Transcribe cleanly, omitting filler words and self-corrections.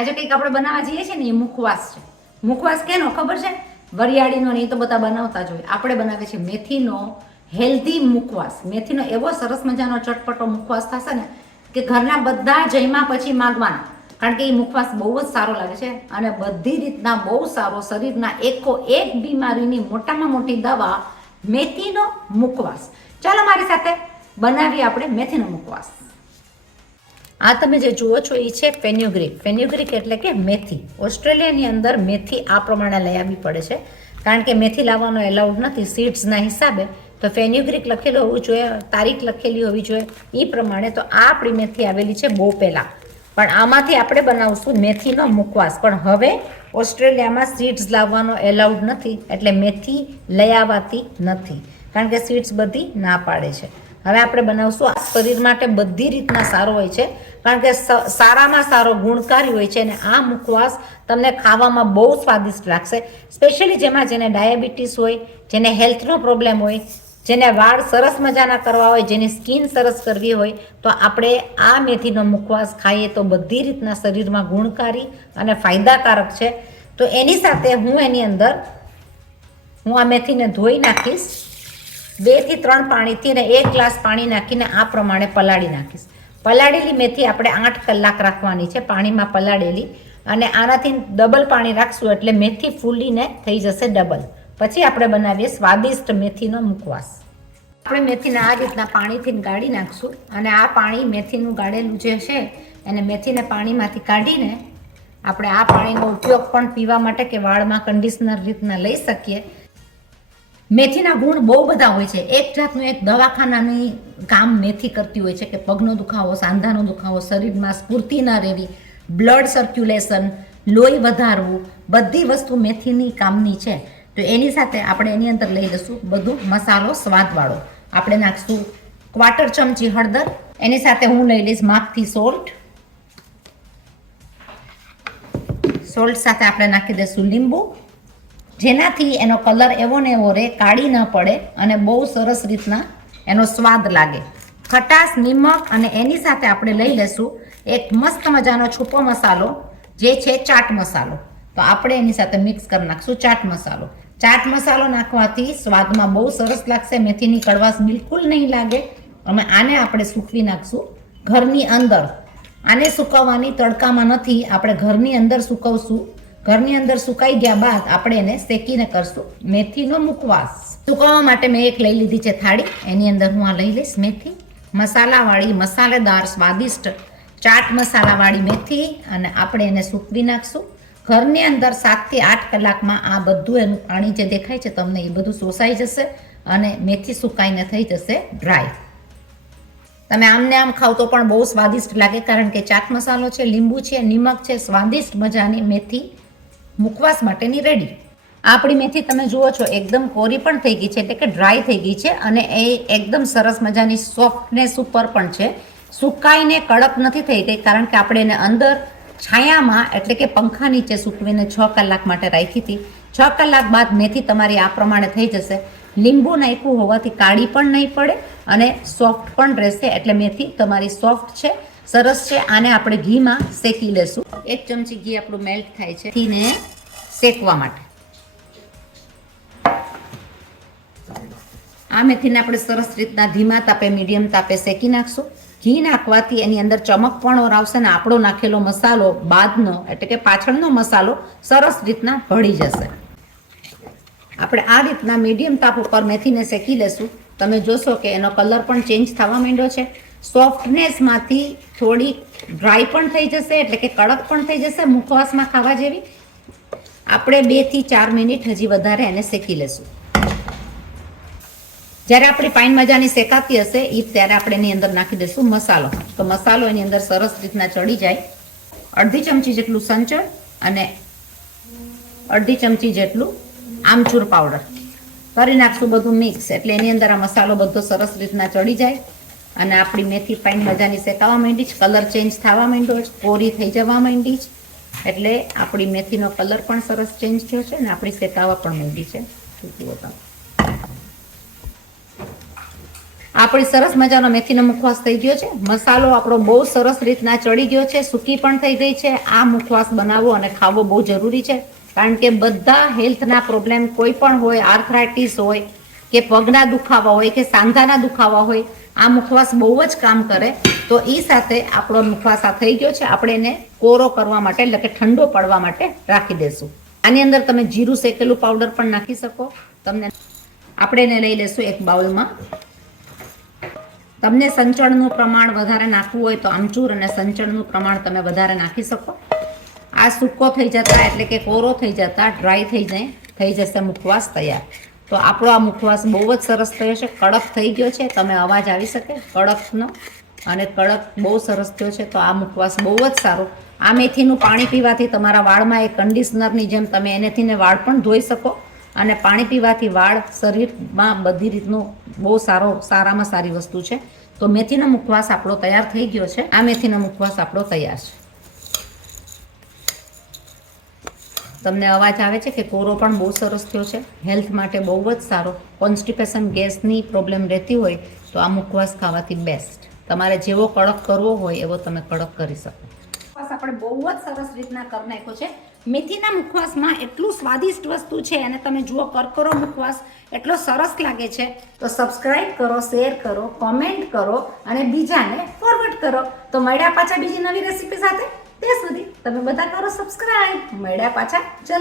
આજે કંઈક આપણે બનાવવા જઈએ છીએ ને એ મુખવાસ છે. મુખવાસ કેનો ખબર છે? વરિયાળીનો ને એ તો બધા બનાવતા જ હોય. આપણે બનાવીએ છીએ મેથીનો હેલ્ધી મુખવાસ. મેથીનો એવો સરસ મજાનો ચટપટો મુખવાસ થશે ને કે ઘરના બધા જમ્યા પછી માગવાના, કારણ કે એ મુખવાસ બહુ જ સારો લાગે છે અને બધી રીતના બહુ સારો, શરીરના એકો એક બીમારીની મોટામાં મોટી દવા મેથીનો મુખવાસ. ચાલો મારી સાથે બનાવીએ આપણે મેથીનો મુખવાસ. આ તમે જે જુઓ છો એ છે ફેન્યુગ્રીક. ફેન્યુગ્રીક એટલે કે મેથી. ઓસ્ટ્રેલિયાની અંદર મેથી આ પ્રમાણે લઈ આવવી પડે છે, કારણ કે મેથી લાવવાનો એલાઉડ નથી સીડ્સના હિસાબે. તો ફેન્યુગ્રીક લખેલું હોવું જોઈએ, તારીખ લખેલી હોવી જોઈએ એ પ્રમાણે. તો આ આપણી મેથી આવેલી છે બહુ પહેલાં, પણ આમાંથી આપણે બનાવશું મેથીનો મુખવાસ. પણ હવે ઓસ્ટ્રેલિયામાં સીડ્સ લાવવાનો એલાઉડ નથી, એટલે મેથી લઈ આવવાતી નથી, કારણ કે સીડ્સ બધી ના પાડે છે. હવે આપણે બનાવશું. આ શરીર માટે બધી રીતના સારો હોય છે, કારણ કે સારામાં સારો ગુણકારી હોય છે. અને આ મુખવાસ તમને ખાવામાં બહુ સ્વાદિષ્ટ લાગશે. સ્પેશિયલી જેને ડાયાબિટીસ હોય, જેને હેલ્થનો પ્રોબ્લેમ હોય, જેને વાળ સરસ મજાના કરવા હોય, જેની સ્કિન સરસ કરવી હોય, તો આપણે આ મેથીનો મુખવાસ ખાઈએ તો બધી રીતના શરીરમાં ગુણકારી અને ફાયદાકારક છે. તો એની સાથે એની અંદર આ મેથીને ધોઈ નાખીશ 2 થી 3 પાણીથી, અને 1 ગ્લાસ પાણી નાખીને આ પ્રમાણે પલાળી નાખીશ. પલાળેલી મેથી આપણે 8 કલાક રાખવાની છે પાણીમાં પલાળેલી, અને આનાથી ડબલ પાણી રાખશું એટલે મેથી ફૂલીને થઈ જશે ડબલ. પછી આપણે બનાવીએ સ્વાદિષ્ટ મેથીનો મુખવાસ. આપણે મેથીને આ રીતના પાણીથી ગાળી નાખશું, અને આ પાણી મેથીનું ગાળેલું જે છે એને મેથીને પાણીમાંથી કાઢીને આપણે આ પાણીનો ઉપયોગ પણ પીવા માટે કે વાળમાં કન્ડિશનર રીતના લઈ શકીએ. મેથીના ગુણ બહુ બધા હોય છે. એક જાતનું એક દવાખાનાની કામ મેથી કરતી હોય છે, કે પગનો દુખાવો, સાંધાનો દુખાવો, શરીરમાં સ્ફૂર્તિ ન રહેવી, બ્લડ સર્ક્યુલેશન, લોહી વધારવું, બધી વસ્તુ મેથીની કામની છે. તો એની સાથે આપણે એની અંદર લઈ લઈશું બધું મસાલો સ્વાદવાળો. આપણે નાખશું 1/4 ચમચી હળદર, એની સાથે હું લઈ લઈશ માપથી સોલ્ટ સાથે આપણે નાખી દઈશું લીંબુ, જેનાથી એનો કલર એવો ને એવો રહે, કાળી ન પડે અને બહુ સરસ રીતના એનો સ્વાદ લાગે. ખટાશ, નિમક, અને એની સાથે આપણે લઈ લઈશું એક મસ્ત મજાનો છૂપો મસાલો જે છે ચાટ મસાલો. તો આપણે એની સાથે મિક્સ કરી નાખશું ચાટ મસાલો. ચાટ મસાલો નાખવાથી સ્વાદમાં બહુ સરસ લાગશે, મેથીની કડવાશ બિલકુલ નહીં લાગે. અને આને આપણે સૂકવી નાખશું ઘરની અંદર. આને સુકવવાની તડકામાં નથી, આપણે ઘરની અંદર સૂકવશું. ઘરની અંદર સુકાઈ ગયા બાદ આપણે એને શેકીને કરશું મેથીનો મુખવાસ. સુકવવા માટે મેં એક લઈ લીધી છે થાળી, એની અંદર હું આ લઈ લઈશ મેથી. મસાલાવાળી, મસાલેદાર, સ્વાદિષ્ટ ચાટ મસાલાવાળી મેથી, અને આપણે એને સૂકવી નાખશું ઘરની અંદર. 7 થી 8 કલાકમાં આ બધું એનું પાણી જે દેખાય છે તમને એ બધું શોષાઈ જશે અને મેથી સુકાઈને થઈ જશે ડ્રાય. તમે આમને આમ ખાવ તો પણ બહુ સ્વાદિષ્ટ લાગે, કારણ કે ચાટ મસાલો છે, લીંબુ છે, નિમક છે. સ્વાદિષ્ટ મજાની મેથી મુખવાસ માટેની રેડી. આપણી મેથી તમે જુઓ છો એકદમ કોરી પણ થઈ ગઈ છે, એટલે કે ડ્રાય થઈ ગઈ છે, અને એ એકદમ સરસ મજાની સોફ્ટનેસ ઉપર પણ છે. સુકાઈને કડક નથી થઈ ગઈ, કારણ કે આપણે એને અંદર છાયામાં એટલે કે પંખા નીચે સૂકવીને 6 કલાક માટે રાખી હતી. 6 કલાક બાદ મેથી તમારી આ પ્રમાણે થઈ જશે. લીંબુ નાખ્યું હોવાથી કાળી પણ નહીં પડે અને સોફ્ટ પણ રહેશે, એટલે મેથી તમારી સોફ્ટ છે, સરસ છે. આને આપણે ઘીમાં શેકી લેશું. 1 ચમચી ઘી આપણું મેલ્ટ થાય છે ઘીને શેકવા માટે. આ મેથીને આપણે સરસ રીતના ધીમા તાપે, મીડિયમ તાપે શેકી નાખશું. ઘી નાખવાથી એની અંદર ચમક પણ આવશે, ને આપણો નાખેલો મસાલો બાદનો એટલે કે પાછળનો મસાલો સરસ રીતના ભળી જશે. આપણે આ રીતના મીડિયમ તાપ ઉપર મેથીને શેકી લેશું. તમે જોશો કે એનો કલર પણ ચેન્જ થવા માંડ્યો છે. સોફ્ટનેસમાંથી થોડી ડ્રાય પણ થઈ જશે, એટલે કે કડક પણ થઈ જશે, મુખવાસમાં ખાવા જેવી. આપણે 2 થી 4 મિનિટ હજી વધારે એને શેકી લેશું. જ્યારે આપણી પાઈન મજાની શેકાતી હશે ત્યારે આપણે એની અંદર નાખી દઈશું મસાલો. તો મસાલો એની અંદર સરસ રીતના ચડી જાય. 1/2 ચમચી જેટલું સંચળ અને 1/2 ચમચી જેટલું આમચૂર પાવડર કરી નાખશું, બધું મિક્સ. એટલે એની અંદર આ મસાલો બધો સરસ રીતના ચડી જાય, અને આપણી મેથી પાઈન મજાની શેકાવા માંડી છે. કલર ચેન્જ થવા માંડ્યો છે, કોરી થઈ જવા માંડી છે, એટલે આપણી મેથીનો કલર પણ સરસ ચેન્જ થયો છે, અને આપણી શેકાવા પણ માંડી છે. આપણી સરસ મજાનો મેથીનો મુખવાસ થઈ ગયો છે. મસાલો આપણો બહુ સરસ રીતના ચડી ગયો છે, સૂકી પણ થઈ ગઈ છે. આ મુખવાસ બનાવવો અને ખાવો બહુ જરૂરી છે, કારણ કે બધા હેલ્થના પ્રોબ્લેમ કોઈ પણ હોય, આર્થરાઇટિસ હોય કે પગના દુખાવા હોય કે સાંધાના દુખાવા હોય, આ મુખવાસ બહુ જ કામ કરે. તો એ સાથે આપણો મુખવાસ આ થઈ ગયો છે. આપણે એને કોરો કરવા માટે એટલે કે ઠંડો પડવા માટે રાખી દેશું. આની અંદર તમે જીરું શેકેલું પાવડર પણ નાખી શકો. આપણે એને લઈ લેશું એક બાઉલમાં. તમને સંચળનું પ્રમાણ વધારે નાખવું હોય તો આમચૂર અને સંચળનું પ્રમાણ તમે વધારે નાખી શકો. આ સૂકો થઈ જતા એટલે કે કોરો થઈ જતા ડ્રાય થઈ જશે મુખવાસ તૈયાર. તો આપણો આ મુખવાસ બહુ જ સરસ થયો છે, કડક થઈ ગયો છે. તમે અવાજ આવી શકે કડકનો, અને કડક બહુ સરસ થયો છે. તો આ મુખવાસ બહુ જ સારો. આ મેથીનું પાણી પીવાથી તમારા વાળમાં એક કન્ડિશનરની જેમ તમે એનેથીને વાળ પણ ધોઈ શકો, અને પાણી પીવાથી વાળ શરીરમાં બધી રીતનું બહુ સારામાં સારી વસ્તુ છે. તો મેથીનો મુખવાસ આપણો તૈયાર થઈ ગયો છે. આ મેથીનો મુખવાસ આપણો તૈયાર છે. તમને અવાજ આવે છે કે કોરો પણ બહુ સરસ થયો છે. હેલ્થ માટે બહુ જ સારો. કોન્સ્ટિપેશન ગેસની પ્રોબ્લેમ રહેતી હોય તો આ મુખવાસ ખાવાથી બેસ્ટ. તમારે જેવો કડક કરવો હોય એવો તમે કડક કરી શકો. મુખવાસ આપણે બહુ જ સરસ રીતના કરી નાખ્યો છે. મેથીના મુખવાસમાં એટલું સ્વાદિષ્ટ વસ્તુ છે, અને તમે જુઓ કરકરો મુખવાસ એટલો સરસ લાગે છે. તો સબસ્ક્રાઇબ કરો, શેર કરો, કોમેન્ટ કરો અને બીજાને ફોરવર્ડ કરો. તો મળ્યા પાછા બીજી નવી રેસીપી સાથે. ત્યાં સુધી તમે બધા કરો સબસ્ક્રાઇબ. મળ્યા પાછા જલ્દી.